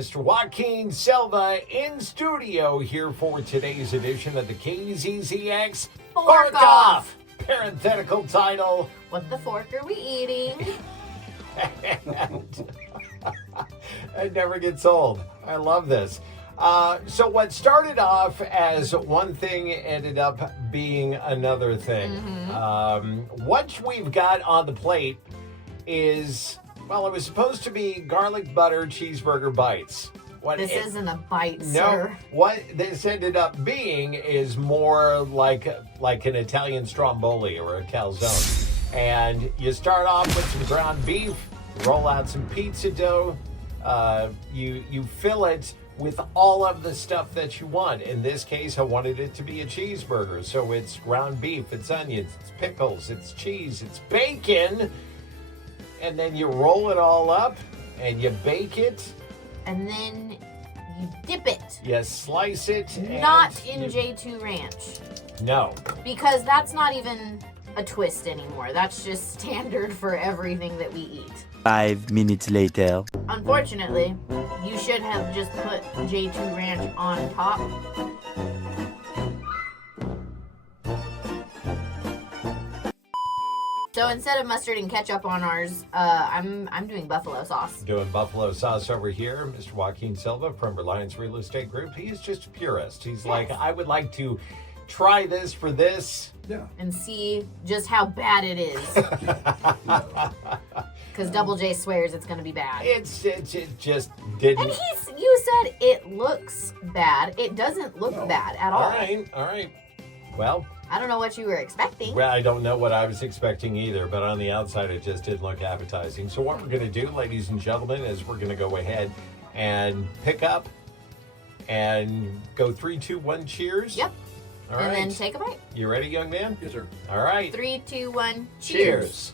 Mr. Joaquin Silva in studio here for today's edition of the KZZX Fork Off. Parenthetical title. What the fork are we eating? It never gets old. I love this. So what started off as one thing ended up being another thing. What we've got on the plate is, well, it was supposed to be garlic butter cheeseburger bites. This isn't a bite, No, sir. what this ended up being is more like an Italian stromboli or a calzone. And you start off with some ground beef, roll out some pizza dough, you fill it with all of the stuff that you want. In this case, I wanted it to be a cheeseburger. So it's ground beef, it's onions, it's pickles, it's cheese, it's bacon. And then you roll it all up and you bake it. And then you dip it. You slice it. Not in J2 Ranch. No. Because that's not even a twist anymore. That's just standard for everything that we eat. 5 minutes later. Unfortunately, you should have just put J2 Ranch on top. So instead of mustard and ketchup on ours, I'm doing buffalo sauce. Doing buffalo sauce over here. Mr. Joaquin Silva from Reliance Real Estate Group. He's just a purist. He's like, I would like to try this for this. Yeah. And see just how bad it is. Because Double J swears it's going to be bad. It just didn't. And you said it looks bad. It doesn't look bad at all. All right. Well, I don't know what you were expecting. well, I don't know what I was expecting either, but on the outside, it just didn't look appetizing. So what we're going to do, ladies and gentlemen, is we're going to go ahead and pick up and go 3, 2, 1, cheers. Yep. All and right. then take a bite. You ready, young man? Yes, sir. All right. 3, 2, 1, Cheers.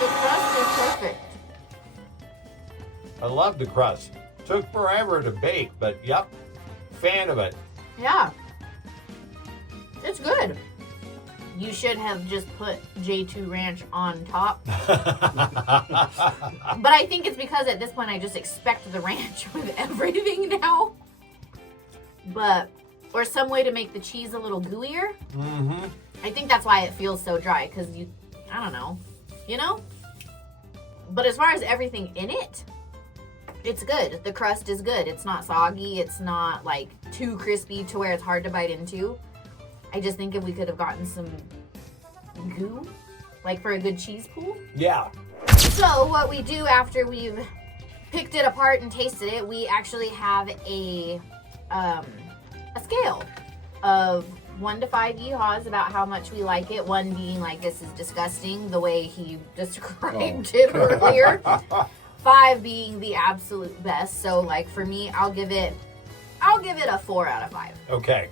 The crust is perfect. I love the crust. Took forever to bake, but yep, fan of it. Yeah. It's good. You should have just put J2 Ranch on top. But I think it's because at this point I just expect the ranch with everything now. Or some way to make the cheese a little gooier. Mm-hmm. I think that's why it feels so dry, because I don't know, But as far as everything in it, it's good. The crust is good. It's not soggy. It's not like too crispy to where it's hard to bite into. I just think if we could have gotten some goo, like for a good cheese pool. Yeah. So what we do after we've picked it apart and tasted it, we actually have a scale of 1 to 5 yeehaws about how much we like it. 1 being like, this is disgusting, the way he described it earlier. 5 being the absolute best. So like for me, I'll give it a 4 out of 5. Okay.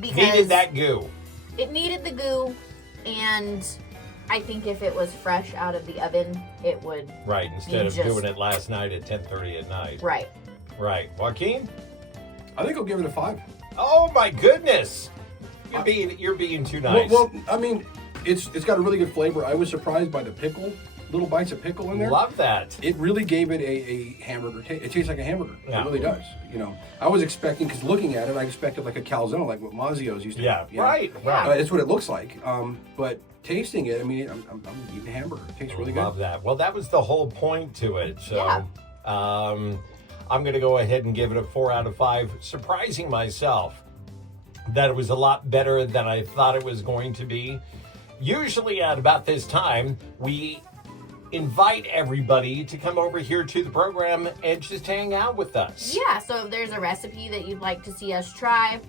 Because Needed that goo. it needed the goo, and I think if it was fresh out of the oven, it would. Right, instead of doing it last night at 10:30 at night. Right. Right. Joaquin? I think I'll give it a 5. Oh my goodness. You're being too nice. Well, I mean, it's got a really good flavor. I was surprised by the pickle, little bites of pickle in there. Love that. It really gave it a hamburger taste. It tastes like a hamburger. Yeah. It really does. I was expecting, because looking at it, I expected like a calzone, like what Mazzio's used to Yeah. have. Right. It's what it looks like. But tasting it, I mean, I'm eating a hamburger. It tastes really good. Love that. Well, that was the whole point to it. So, Yeah. I'm going to go ahead and give it a 4 out of 5, surprising myself that it was a lot better than I thought it was going to be. Usually at about this time, we invite everybody to come over here to the program and just hang out with us. Yeah, so if there's a recipe that you'd like to see us try,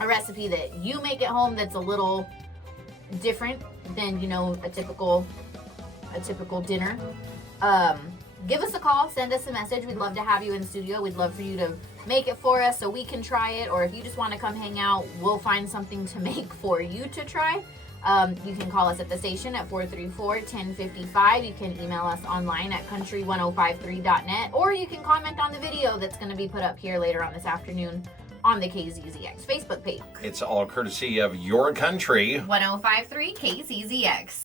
a recipe that you make at home that's a little different than, a typical dinner, give us a call, send us a message. We'd love to have you in the studio. We'd love for you to make it for us so we can try it, or if you just want to come hang out, we'll find something to make for you to try. You can call us at the station at 434-1055. You can email us online at country1053.net, or you can comment on the video that's going to be put up here later on this afternoon on the KZZX Facebook page. It's all courtesy of your country. 1053 KZZX.